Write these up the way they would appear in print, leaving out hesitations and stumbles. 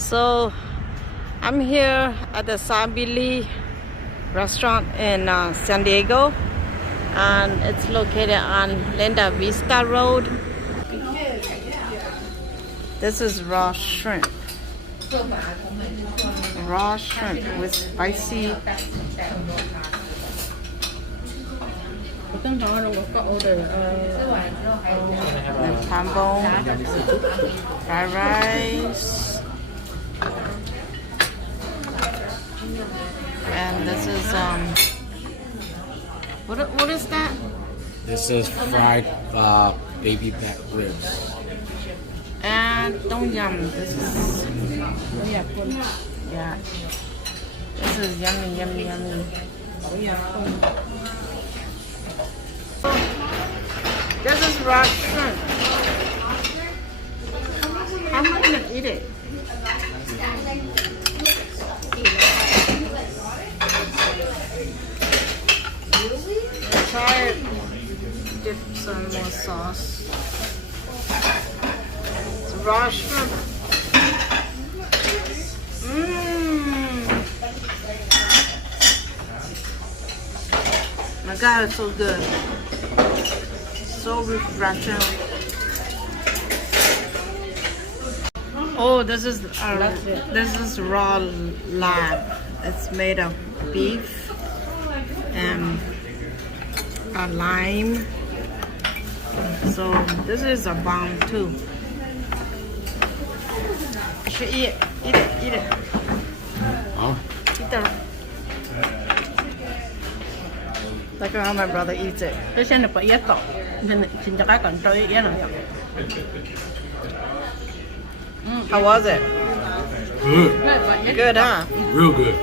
So I'm here at the Sabili restaurant in San Diego, and it's located on Linda Vista Road. This is raw shrimp. Raw shrimp with spicy. And pambong, fried rice, and this is what is that? This is fried baby back ribs. And tom yum. This is yeah. This is yummy, yummy, yummy. This is raw shrimp. How am I gonna eat it? Try it. Dip some more sauce. It's raw shrimp. My God, it's so good. So refreshing. Oh, this is raw Laab. It's made of beef and a lime. So this is a bomb too. You should eat it. Eat it. Eat it. Oh. Eat the. Like how my brother eats it. How was it? Good. Good, huh? Real good.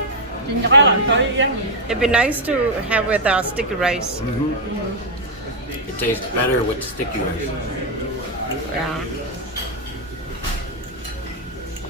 It'd be nice to have with sticky rice. It tastes better with sticky rice. Yeah.